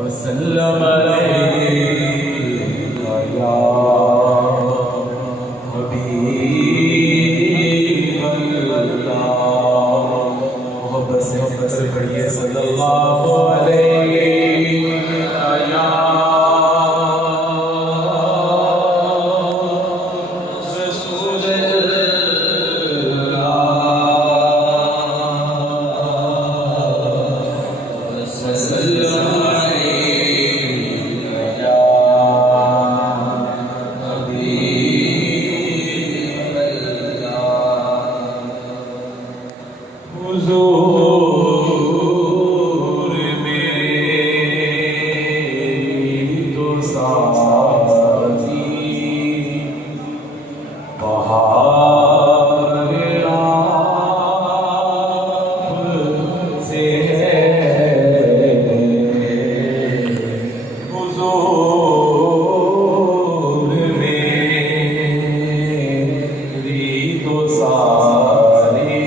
वसल्लम अलैका या हबीबल्लाह। मोहब्बत से पढ़िए सल्लल्लाहु अलैहि या हुजूर मेरी तो साथी बहार आपसे है। हुजूर मेरी तो सारी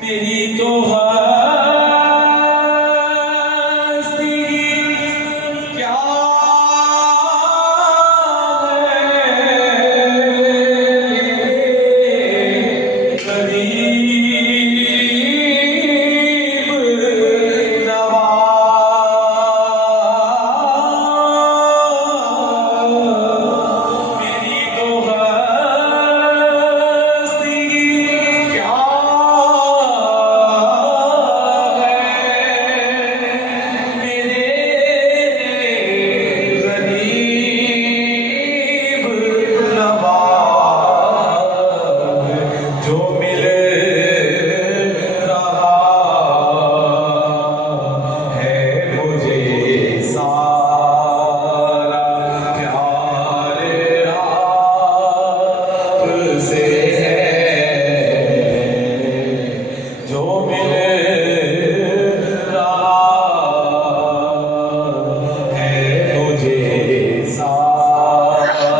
मेरी तो हस्ती क्या है, गरीब नवाज। मेरी तो हस्ती क्या जो मिल रहा है मुझे सारा प्यार आपसे है। जो मिल रहा है मुझे सारा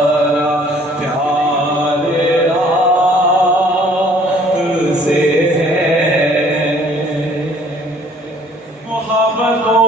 प्यार से है। मोहब्बतों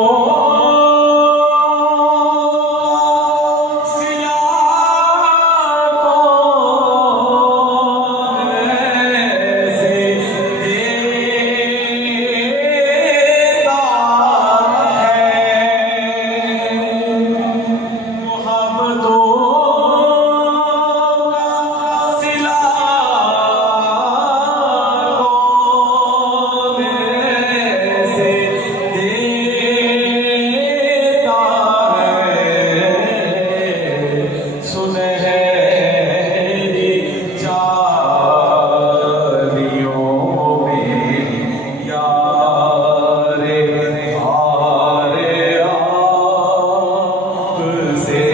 से